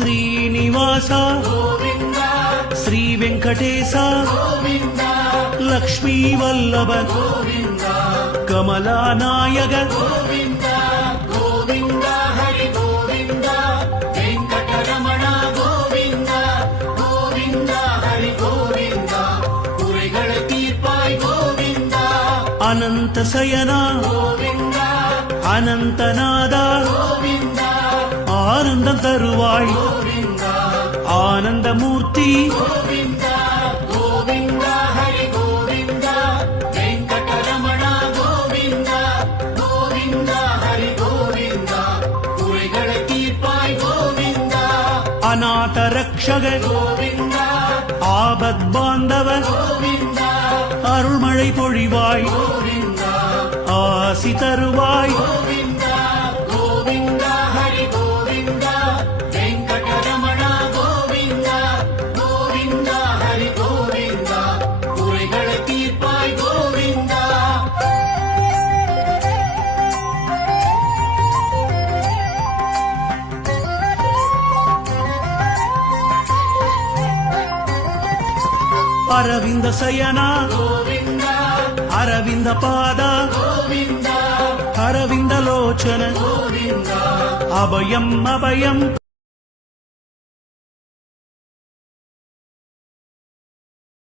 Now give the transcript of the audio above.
శ్రీనివాస గోవింద శ్రీ వెంకటేశ గోవింద లక్ష్మీ వల్లభ గోవింద కమలానాయక గోవింద గోవింద హరి గోవింద వెంకటరమణ గోవింద గోవింద హరి గోవింద குறைகளை தீர்ப்பாய் கோவிந்த అనంత శయన கோவிந்த అనంతనాద கோவிந்த ஆனந்தம் தருவாய் கோவிந்த ஆனந்தமூர்த்தி கோவிந்த கோவிந்த ஹரி கோவிந்த வெங்கடரமண கோவிந்த கோவிந்த ஹரி கோவிந்த குறைகளை தீர்ப்பாய் கோவிந்த அநாத ரக்ஷக கோவிந்த ஆபத் பாந்தவ கோவிந்த அருள்மழை பொழிவாய் கோவிந்த ஆசி தருவாய் கோவிந்த கோவிந்த ஹரி கோவிந்த வெங்கடரமண கோவிந்த கோவிந்த ஹரி கோவிந்த குறைகளை தீர்ப்பாய் கோவிந்த அரவிந்த சயனா கோவிந்த அரவிந்த பாத கோவிந்த அரவிந்த லோச்சன கோவிந்த அபயம் அபயம்